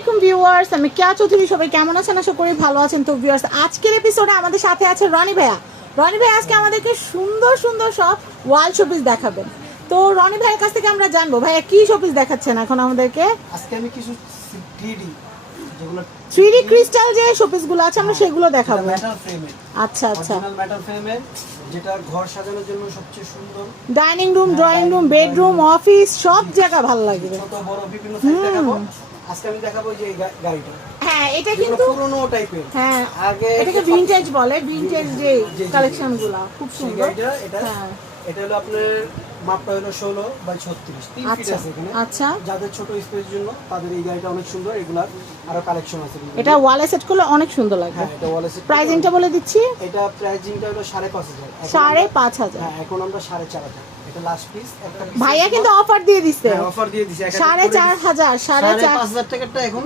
আলাইকুম ভিউয়ার্স আমি কেয়া চৌধুরী সবাই কেমন আছেন? আশা করি ভালো আছেন। তো ভিউয়ার্স আজকের এপিসোডে আমাদের সাথে আছে রনি ভাইয়া। রনি ভাই আজকে আমাদেরকে সুন্দর সুন্দর সব ওয়াল শোপিস দেখাবেন। তো রনি ভাইয়ের কাছ থেকে আমরা জানব ভাইয়া কি শোপিস দেখাচ্ছেন এখন আমাদেরকে? আজকে আমি কিছু থ্রিডি ক্রিস্টাল যে শোপিসগুলো আছে আমরা সেগুলো দেখাবো। মেটাল ফ্রেমের আচ্ছা আচ্ছা। মেটাল ফ্রেমের যেটা ঘর সাজানোর জন্য সবচেয়ে সুন্দর। Dining room drawing room bedroom office সব জায়গা ভালো লাগবে। ছোট বড় বিভিন্ন সাইজ দেখাবো। আজকে আমি দেখাবো যে গাড়িটা। হ্যাঁ এটা কিন্তু পুরনো টাইপের হ্যাঁ আগে এটাকে ভিনটেজ বলে ভিনটেজ যে খুব সুন্দর। গাড়িটা এটা হ্যাঁ। এটা হলো আপনার মাপটা হলো ষোলো বাই ছত্রিশ। তিন ফিট আচ্ছা আছে এখানে। আচ্ছা। যাদের ছোট স্পেস জন্য তাদের এই গাড়িটা অনেক সুন্দর এগুলার আরও কালেকশন আছে এটা ওয়ালে সেট করলে অনেক সুন্দর লাগবে হ্যাঁ এটা ওয়ালে প্রাইসিংটা বলে দিচ্ছি। এটা প্রাইজিংটা হলো সাড়ে পাঁচ হাজার। সাড়ে পাঁচ হাজার। হ্যাঁ এখন আমরা সাড়ে চার হাজার। এটা লাস্ট পিস ভাইয়া কিন্তু অফার দিয়ে দিচ্ছে অফার দিয়ে দিছে সাড়ে চার হাজার সাড়ে চার এখন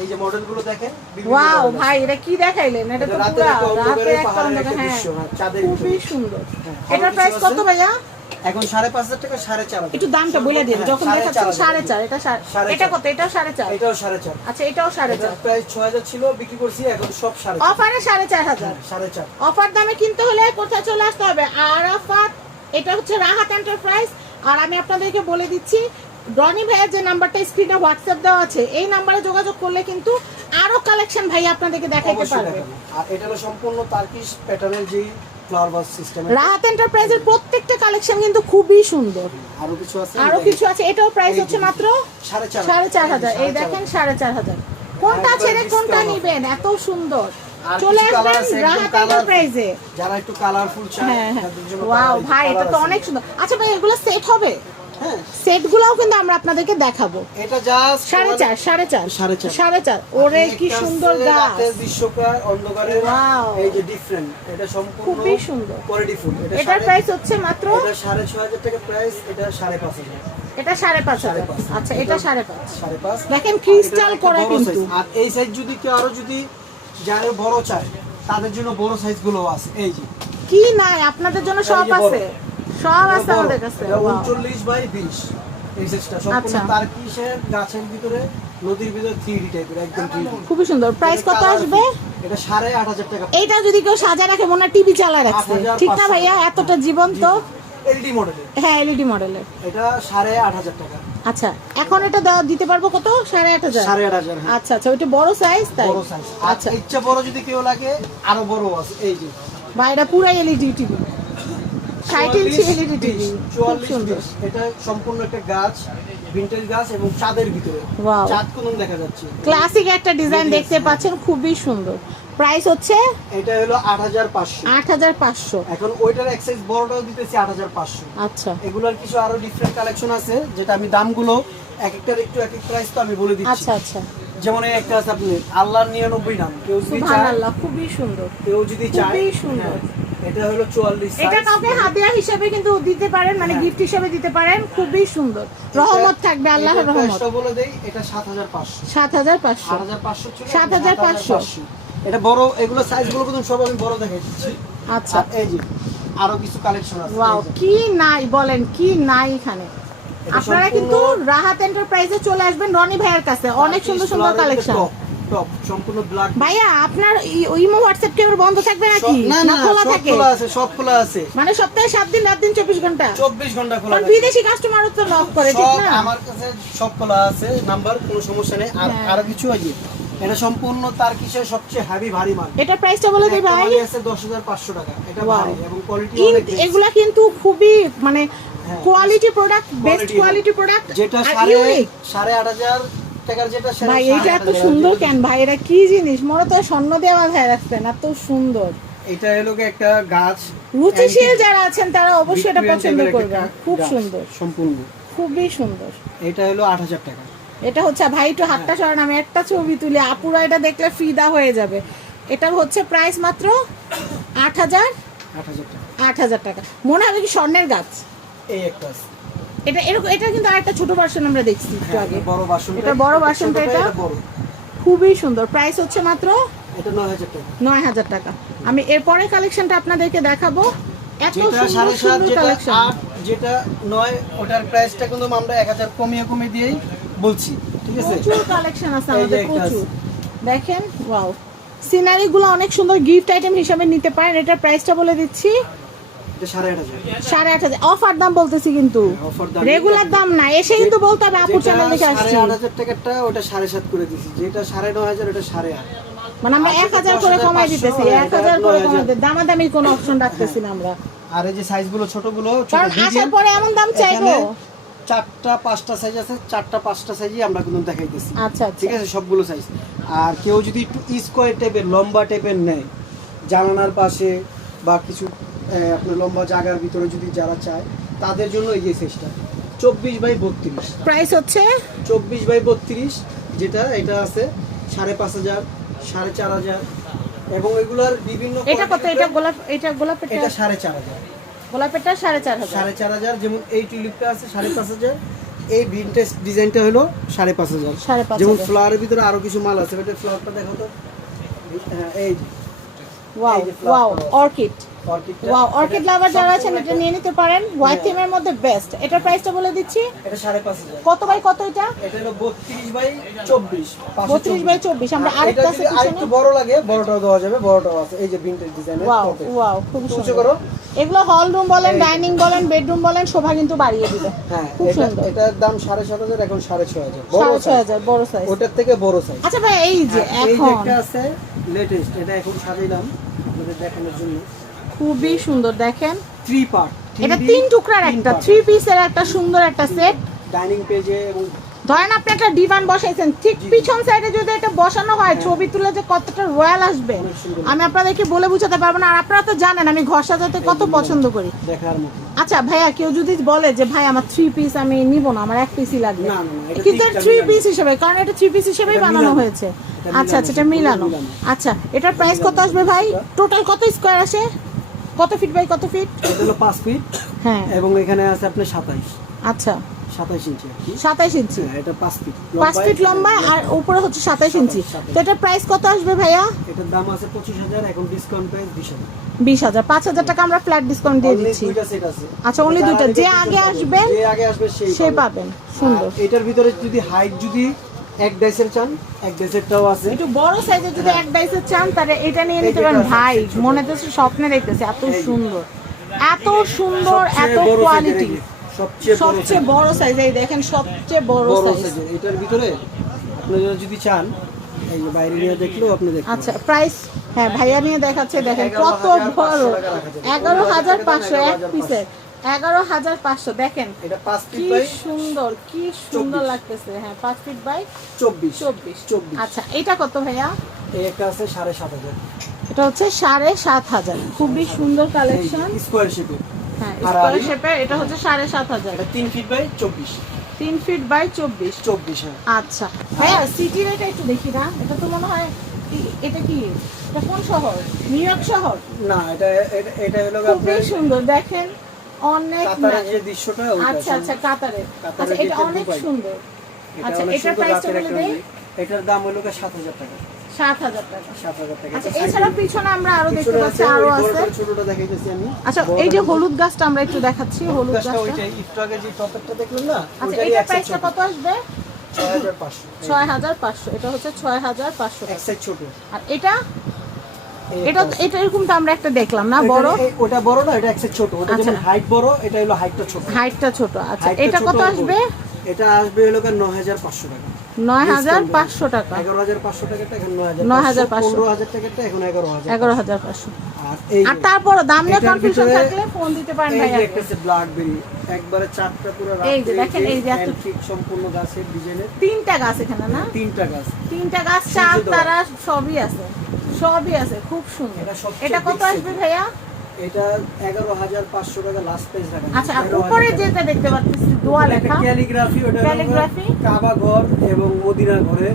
এই যে দেখেন ওয়াও ভাই এটা কি দেখাইলেন? এটা এটা তো রাতের পুরা একটা অন্ধকারে রাতে একটা পাহাড়ের হ্যাঁ। হ্যাঁ, চাঁদের খুবই সুন্দর। হ্যাঁ, এটার প্রাইস কত ভাইয়া? এখন সাড়ে পাঁচ হাজার টাকা সাড়ে চার একটু দামটা বলে দিন হ্যাঁ, যখন দেখাচ্ছেন সাড়ে চার এটা সাড়ে- সাড়ে এটা কত? এটাও সাড়ে চার। এটাও সাড়ে চার। আচ্ছা এটাও সাড়ে চার। প্রাইস ছয় হাজার ছিল বিক্রি করছি এখন সব সাড়ে চার। অফারে সাড়ে চার হাজার। সাড়ে চার। অফার দামে কিনতে হলে কোথায় চলে আসতে হবে? আরাফাত এটা হচ্ছে রাহাত এন্টারপ্রাইজ আর আমি আপনাদেরকে বলে দিচ্ছি রনি ভাইয়ের যে নাম্বারটা স্ক্রিনে হোয়াটসঅ্যাপ দেওয়া আছে এই নাম্বারে যোগাযোগ করলে কিন্তু আরও কালেকশন ভাই আপনাদেরকে দেখাইতে পারবে। আর এটা হলো সম্পূর্ণ তার্কিশ প্যাটার্নের যে ফ্লাওয়ার বাস সিস্টেম রাহাত এন্টারপ্রাইজের প্রত্যেকটা কালেকশন কিন্তু খুবই সুন্দর। আরও কিছু আছে? আরও কিছু আছে এটাও প্রাইস হচ্ছে মাত্র সাড়ে চার সাড়ে চার হাজার। এই দেখেন সাড়ে চার হাজার। কোনটা ছেড়ে কোনটা। নিবেন? এত সুন্দর। চলে আসবেন যারা একটু কালারফুল চায় হ্যাঁ হ্যাঁ। তাদের জন্য ওয়াও ভাই এটা তো অনেক সুন্দর। আচ্ছা ভাই এগুলো সেট হবে? হ্যাঁ। সেটগুলোও কিন্তু আমরা আপনাদেরকে দেখাবো। এটা জাস্ট সাড়ে চার সাড়ে চার। সাড়ে চার। সাড়ে চার। ওরে কি সুন্দর গাছ। দৃশ্যকার অন্ধকারের এই যে ডিফারেন্ট এটা সম্পূর্ণ খুবই সুন্দর। কোয়ালিটি ফুল এটার প্রাইস হচ্ছে মাত্র? এটা সাড়ে ছয় হাজার টাকা প্রাইস এটা সাড়ে পাঁচ হাজার। এটা সাড়ে পাঁচ হাজার। আচ্ছা এটা সাড়ে পাঁচ। সাড়ে পাঁচ। দেখেন ক্রিস্টাল করা কিন্তু। আর এই সাইজ যদি কেউ আরও যদি যারা বড় চায় তাদের জন্য বড় সাইজগুলো আছে। এই যে। কি নাই? আপনাদের জন্য সব। আছে। সব আছে। আমাদের কাছে। এটা Wow. উনচল্লিশ বাই বিশ এই সাইজটা সম্পূর্ণ আচ্ছা। তার কিসের? গাছের ভিতরে নদীর ভিতরে থ্রি ডি টাইপের একদম থ্রি খুবই সুন্দর। প্রাইস কত আসবে? এটা সাড়ে আট হাজার টাকা এইটা যদি কেউ সাজা রাখে মনে টিভি চালায় রাখছে। 8,500 ঠিক না ভাইয়া? এতটা জীবন্ত? এলডি মডেলের হ্যাঁ এলইডি মডেলের এটা সাড়ে আট হাজার টাকা। আচ্ছা এখন এটা দিতে পারব কত? সাড়ে আট হাজার। সাড়ে আট হাজার হ্যাঁ। আচ্ছা আচ্ছা ওইটা বড় সাইজ তাই? বড় সাইজ আচ্ছা। ইচ্ছা বড় যদি কেউ লাগে আরও বড় আছে। এই যে। বা এটা পুরাই এলইডি টিভি। ষাট ইঞ্চি 44, এলইডি টিভি। 20, খুব 44, সুন্দর। এটা সম্পূর্ণ একটা গাছ ভিন্টেজ গাছ এবং চাঁদের ভিতরে। চাঁদ কোন দেখা যাচ্ছে। ক্লাসিক একটা ডিজাইন দেখতে পাচ্ছেন খুবই সুন্দর। প্রাইস হচ্ছে? এটা হলো আট হাজার পাঁচশো। আট হাজার পাঁচশো। এখন ওইটার এক সাইজ বড়টাও দিতেছি আট হাজার পাঁচশো। আচ্ছা। এগুলোর কিছু আরও ডিফারেন্ট কালেকশন আছে যেটা আমি দামগুলো এক একটার একটু এক এক প্রাইস তো আমি বলে দিচ্ছি। আচ্ছা আচ্ছা। যেমন এই একটা আছে আপনি আল্লাহর নিরানব্বই নাম কেউ যদি চায় সুবহানাল্লাহ খুবই সুন্দর। কেউ যদি চায় খুবই সুন্দর। হ্যাঁ, এটা হলো চুয়াল্লিশ এটা কাউকে হাদিয়া হিসেবে কিন্তু দিতে পারেন মানে হ্যাঁ। গিফট হিসেবে দিতে পারেন খুবই সুন্দর। রহমত থাকবে আল্লাহর রহমত। এটা বলে দেই এটা সাত হাজার পাঁচশো। সাত হাজার পাঁচশো। আট হাজার পাঁচশো ছিল 7,500 এটা বড় এগুলো সাইজগুলো কিন্তু সব আমি বড় দেখাই দিচ্ছি। আচ্ছা। এই যে আরও কিছু কালেকশন আছে। ওয়াও কি নাই বলেন কি নাই এখানে? আপনারা কিন্তু রাহাত এন্টারপ্রাইজে চলে আসবেন রনি ভাইয়ের কাছে। অনেক সুন্দর সুন্দর কালেকশন flower এর top, top, সম্পূর্ণ ব্ল্যাক ভাইয়া আপনার ইমো হোয়াটসঅ্যাপ কি বন্ধ থাকবে নাকি? না খোলা সব থাকে। খোলা আছে সব খোলা আছে। মানে সপ্তাহে দিন রাত দিন চব্বিশ ঘণ্টা? চব্বিশ ঘণ্টা খোলা থাকে। বিদেশি কাস্টমারও তো নক করে ঠিক না? আমার কাছে সব খোলা আছে নাম্বার কোনো সমস্যা নেই। আর হ্যাঁ। আরও কিছু আছে? এটা সম্পূর্ণ তার কিসের সবচেয়ে হেভি ভারী মাল। এটা প্রাইসটা বলে দিই ভাই। আছে দশ হাজার পাঁচশো টাকা। এটা ভারী এবং কোয়ালিটি অনেক। এগুলা কিন্তু খুবই মানে। Quality product best quality product যেটা আর সাড়ে ইউনিক সাড়ে আট হাজার টাকার যেটা সেটা ভাই সাড়ে এইটা আট এত সুন্দর কেন ভাই? এটা কি জিনিস? মনে তো স্বর্ণ বাঁধায় রাখছেন এত সুন্দর। এটা হলো একটা গাছ। রুচিশীল যারা আছেন তারা অবশ্যই এটা পছন্দ একটা খুব সুন্দর। সম্পূর্ণ। খুবই সুন্দর। এটা হলো আট হাজার টাকা। এটা হচ্ছে ভাই একটু হাতটা সরান আমি একটা ছবি তুলি। আপুরা এটা দেখলে ফিদা হয়ে যাবে। এটার হচ্ছে প্রাইস মাত্র আট হাজার আট হাজার টাকা। মনে হবে কি স্বর্ণের গাছ? এই একটা এটা এরকম এটা কিন্তু আরেকটা ছোট ভার্সন আমরা দেখছি একটু হ্যাঁ, আগে। বড় বাসন এটা বড় বাসনটা এটা? খুবই সুন্দর। প্রাইস হচ্ছে মাত্র এটা নয় হাজার টাকা। নয় হাজার টাকা। আমি এরপরে কালেকশনটা আপনাদেরকে দেখাবো। এত সুন্দর সুন্দর কালেকশন যেটা নয় ওটার প্রাইসটা কিন্তু আমরা এক হাজার কমিয়ে কমিয়ে দিয়েই বলছি ঠিক আছে? প্রচুর কালেকশন আছে আমাদের প্রচুর। দেখেন ওয়াও সিনারি গুলো অনেক সুন্দর গিফট আইটেম হিসাবে নিতে পারেন। এটার প্রাইসটা বলে দিচ্ছি। সাড়ে আট হাজার। সাড়ে আট হাজার। অফার দাম বলতেছি কিন্তু। রেগুলার দাম। না এসে কিন্তু বলতে হবে আপুর যেটা চ্যানেল দেখে সাড়ে আসছি। হাজার ওটা সাড়ে সাত করে দিছি। যেটা সাড়ে নয় হাজার ওটা সাড়ে আট। মানে আমরা এক হাজার করে কমাই দিতেছি এক হাজার করে কমাই দিতে দামাদামি কোনো অপশন রাখতেছি না আমরা। আর এই যে সাইজগুলো ছোটগুলো ছোট কারণ আসার পরে এমন দাম চাইব। চারটা পাঁচটা সাইজ আছে চারটা পাঁচটা সাইজই আমরা কিন্তু দেখাইতেছি। আচ্ছা ঠিক আচ্ছা আছে? সবগুলো সাইজ আর কেউ যদি একটু স্কোয়ার টাইপের লম্বা টাইপের নেয় জানালার পাশে বা কিছু আপনার লম্বা জায়গার ভিতরে যদি যারা চায় তাদের জন্য এই যে সাইজটা চব্বিশ বাই বত্রিশ। প্রাইস হচ্ছে? চব্বিশ বাই বত্রিশ যেটা এটা আছে সাড়ে পাঁচ হাজার সাড়ে চার হাজার এবং এগুলার বিভিন্ন এটা কত? এটা গোলাপ এটা গোলাপেরটা এটা সাড়ে চার হাজার। গোলাপেরটা সাড়ে চার হাজার। সাড়ে চার হাজার যেমন এই টিউলিপটা আছে সাড়ে পাঁচ হাজার এই ভিনটেজ ডিজাইনটা হলো সাড়ে পাঁচ হাজার। যেমন ফ্লাওয়ারের ভিতরে আরও কিছু মাল আছে এটা ফ্লাওয়ারটা দেখো তো। হ্যাঁ এই wow wow orchid wow orchid lover যারা আছেন এটা নিয়ে নিতে পারেন হোয়াইট হ্যাঁ। থিমের মধ্যে বেস্ট এটার প্রাইসটা বলে দিচ্ছি। এটা সাড়ে পাঁচ হাজার। কত বাই কত এটা? এটা হলো বত্রিশ বাই চব্বিশ। বত্রিশ বাই চব্বিশ। আমরা আরেকটা আছে আর একটু বড় লাগে বড়টাও দেওয়া যাবে বড়টাও আছে। এই যে ভিনটেজ ডিজাইনের ওয়াও ওয়াও খুব সুন্দর। করো। এগুলো হল রুম বলেন ডাইনিং বলেন বেডরুম বলেন শোভা কিন্তু বাড়িয়ে দিবে। হ্যাঁ খুব সুন্দর। এটার দাম সাড়ে সাত হাজার এখন সাড়ে ছয় হাজার। সাড়ে ছয় হাজার বড় সাইজ ওটার থেকে বড় সাইজ আচ্ছা ভাই এই যে আর এই যে এখন একটা আছে লেটেস্ট এটা এখন সাজাইলাম আপনাদের দেখানোর জন্য। খুবই সুন্দর দেখেন। থ্রি পার্ট এটা তিন টুকরার একটা থ্রি পিসের একটা সুন্দর একটা সেট ডাইনিং পেজে এবং ধরেন আপনি একটা ডিভান বসাইছেন ঠিক। পিছন সাইডে যদি এটা বসানো হয় ছবি তুলে যে কতটা রয়্যাল আসবে আমি আপনাদেরকে বলে বুঝাতে পারব না। আর আপনারা তো জানেন আমি ঘর সাজাতে কত পছন্দ করি। আচ্ছা ভাইয়া কেউ যদি বলে যে ভাই আমার থ্রি পিস আমি নিব না আমার এক পিসই লাগবে। কিন্তু থ্রি পিস হিসেবে কারণ এটা থ্রি পিস হিসেবেই বানানো হয়েছে। আচ্ছা আচ্ছা এটা মিলানো। আচ্ছা এটার প্রাইস কত আসবে ভাই? টোটাল কত স্কোয়ার আসে কত ফিট বাই কত ফিট এটা হলো পাঁচ ফিট হ্যাঁ। এবং এখানে আছে আপনার সাতাইশ। আচ্ছা। সাতাইশ ইঞ্চি আর কি। সাতাইশ ইঞ্চি। হ্যাঁ, এটা পাঁচ ফিট পাঁচ ফিট লম্বা আর উপরে হচ্ছে সাতাইশ ইঞ্চি। তো এটার প্রাইস কত আসবে ভাইয়া? এটার দাম আছে পঁচিশ হাজার এখন ডিসকাউন্ট প্রাইস বিশ হাজার। বিশ পাঁচ হাজার টাকা আমরা ফ্ল্যাট ডিসকাউন্ট দিয়ে দিচ্ছি। দুইটা সেট আছে। আচ্ছা, যারা দুইটা। যে আগে আসবেন, যে আগে আসবে সেই সে পাবেন। সুন্দর। এটার ভিতরে যদি হাইট যদি এক ডাইসের চান এক ডাইসেরটাও আছে। একটু বড় সাইজের যদি এক ডাইসের চান তাহলে এটা নিয়ে নিতে পারেন ভাই। মনে তো স্বপ্নে দেখতেছে এত সুন্দর। এত সুন্দর এত কোয়ালিটি সবচেয়ে বড় সাইজ এই দেখেন সবচেয়ে বড় বড় সাইজ এটার ভিতরে আপনারা যদি চান এই বাইরে নিয়ে দেখলেও আপনি দেখতে আচ্ছা প্রাইস হ্যাঁ ভাইয়া নিয়ে দেখাচ্ছে দেখেন কত বড়। টাকা রাখা যাবে। এগারো হাজার পাঁচশো এক পিসের এগারো হাজার পাঁচশো দেখেন এটা পাঁচ ফিট কি সুন্দর কি সুন্দর লাগতেছে। হ্যাঁ পাঁচ ফিট বাই চব্বিশ। চব্বিশ। চব্বিশ। আচ্ছা এটা কত ভাইয়া? আছে সাড়ে সাত হাজার। এটা হচ্ছে সাড়ে সাত হাজার। খুবই সুন্দর কালেকশন স্কোয়ার শেপে হ্যাঁ আর স্কোয়ার আড়ি? শেপের এটা হচ্ছে সাড়ে সাত হাজার। তিন ফিট বাই চব্বিশ। তিন ফিট বাই চব্বিশ? চব্বিশ হ্যাঁ। আচ্ছা। ভাইয়া সিটির এটা একটু দেখি না? এটা তো মনে হয় এটা কি এটা কোন শহর? নিউ ইয়র্ক শহর? না এটা এটা- হলো খুবই সুন্দর। দেখেন অনেক কাতারের যে দৃশ্যটা আচ্ছা আচ্ছা কাতারের আচ্ছা এটা অনেক সুন্দর। আচ্ছা, এটার বলে দেই? দাম হলো সাত হাজার টাকা। আচ্ছা আচ্ছা এই যে হলুদ গাছটা আমরা একটু দেখাচ্ছি হলুদ গাছটা গাছটা। একটু আগে যে টপেরটা দেখলেন না আচ্ছা এটা প্রাইসটা কত আসবে? ছয় হাজার পাঁচশো। এটা হচ্ছে ছয় হাজার পাঁচশো ছোট। আর এটা? এটা এটা এরকম তো আমরা একটা দেখলাম না বড়? ওটা বড় না এটা ছোট। ওটা আচ্ছা। যেমন হাইট বড় এটা হলো হাইটটা ছোট। হাইটটা ছোট আচ্ছা। এটা কত আসবে? এটা আসবে হলো নয় হাজার পাঁচশো টাকা। নয় হাজার পাঁচশো টাকা। এগারো হাজার পাঁচশো টাকাটা এখন নয় হাজার পাঁচশো। পনেরো হাজার টাকাটা এখন এগারো হাজার। এগারো হাজার পাঁচশো। আর তারপর দাম নিয়ে কনফিউশন থাকলে ফোন দিতে পারেন ভাই একটা আছে ব্ল্যাকবেরি একবারে চারটা পুরো এই যে দেখেন, এই যে এত- সম্পূর্ণ গাছের ডিজাইনের তিনটা গাছ এখানে না? তিনটা গাছ। তিনটা গাছ চার তারা সবই আছে। সবই আছে খুব সুন্দর। এটা কত আসবে ভাইয়া? এটা এগারো হাজার পাঁচশো টাকা লাস্ট প্রাইস রাখা আচ্ছা উপরে যেটা দেখতে পাচ্ছি দোয়া লেখা ক্যালিগ্রাফি ওটা? কাবা ঘর এবং মদিনা ঘরে।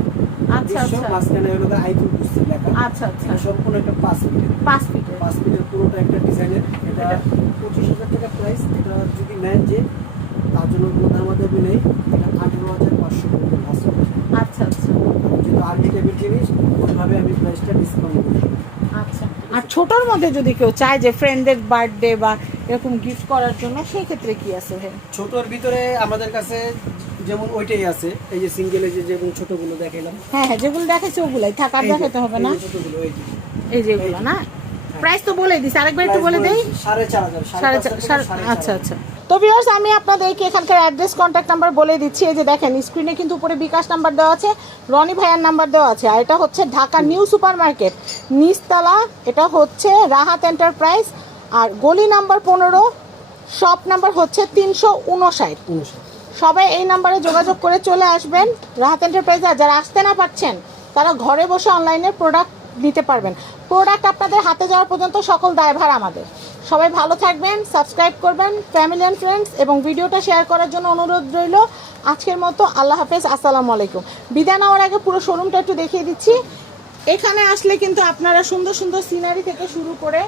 আচ্ছা আচ্ছা। মাঝখানে হলো আইতুল কুস্তি লেখা। আচ্ছা আচ্ছা। সম্পূর্ণ একটা ফিটের। পুরোটা একটা ডিজাইনের। এটা পঁচিশ হাজার টাকা প্রাইস এটা যদি নেন যে তার জন্য কোনো দামাদামি নেই। এটা আঠেরো হাজার পাঁচশো টাকা আচ্ছা আচ্ছা। যেহেতু আর্মি টাইপের জিনিস ওইভাবে আমি প্রাইসটা ডিসকাউন্ট আচ্ছা আর ছোটর মধ্যে যদি কেউ চায় যে ফ্রেন্ডের বার্থডে বা এরকম গিফট করার জন্য সেই ক্ষেত্রে কি আছে ভাই? ছোটর ভিতরে আমাদের কাছে যেমন ওইটাই আছে এই যে সিঙ্গেল এই যে যেমন ছোটগুলো দেখাইলাম। হ্যাঁ হ্যাঁ যেগুলো দেখেছে ওগুলাই থাক আর এই যে- দেখাতে হবে না। এই যেগুলো না? প্রাইস তো বলেই দিস আরেকবার একটু বলে দেই। আচ্ছা আচ্ছা। তো ভিউয়ার্স আমি আপনাদেরকে এখানকার অ্যাড্রেস কন্ট্যাক্ট নাম্বার বলে দিচ্ছি। এই যে দেখেন স্ক্রিনে কিন্তু উপরে বিকাশ নাম্বার দেওয়া আছে রনি ভাইয়ার নাম্বার দেওয়া আছে। আর এটা হচ্ছে ঢাকা নিউ সুপার মার্কেট নিচতলা। এটা হচ্ছে রাহাত এন্টারপ্রাইজ আর গলি নাম্বার পনেরো শপ নাম্বার হচ্ছে তিনশো উনষাট। সবাই এই নাম্বারে যোগাযোগ করে চলে আসবেন। রাহাত এন্টারপ্রাইজে যারা আসতে না পারছেন তারা ঘরে বসে অনলাইনে প্রোডাক্ট নিতে পারবেন। প্রোডাক্ট আপনাদের হাতে যাওয়া পর্যন্ত সকল দায়ভার আমাদের। সবাই ভালো থাকবেন সাবস্ক্রাইব করবেন ফ্যামিলি অ্যান্ড ফ্রেন্ডস এবং ভিডিওটা শেয়ার করার জন্য অনুরোধ রইল। আজকের মতো আল্লাহ হাফেজ, আসসালামু আলাইকুম। বিদায় নেওয়ার আগে পুরো শোরুমটা একটু দেখিয়ে দিচ্ছি। এখানে আসলে কিন্তু আপনারা সুন্দর সুন্দর সিনারি থেকে শুরু করে,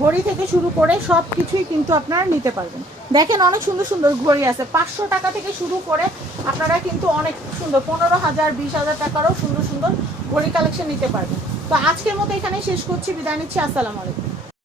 ঘড়ি থেকে শুরু করে সব কিছুই কিন্তু আপনারা নিতে পারবেন। দেখেন অনেক সুন্দর সুন্দর ঘড়ি আছে। পাঁচশো টাকা থেকে শুরু করে আপনারা কিন্তু অনেক সুন্দর, পনেরো হাজার, বিশ হাজার টাকারও সুন্দর সুন্দর ঘড়ি কালেকশন নিতে পারবেন। তো আজকের মতো এখানে শেষ করছি। বিদায় নিচ্ছি। আসসালামু আলাইকুম।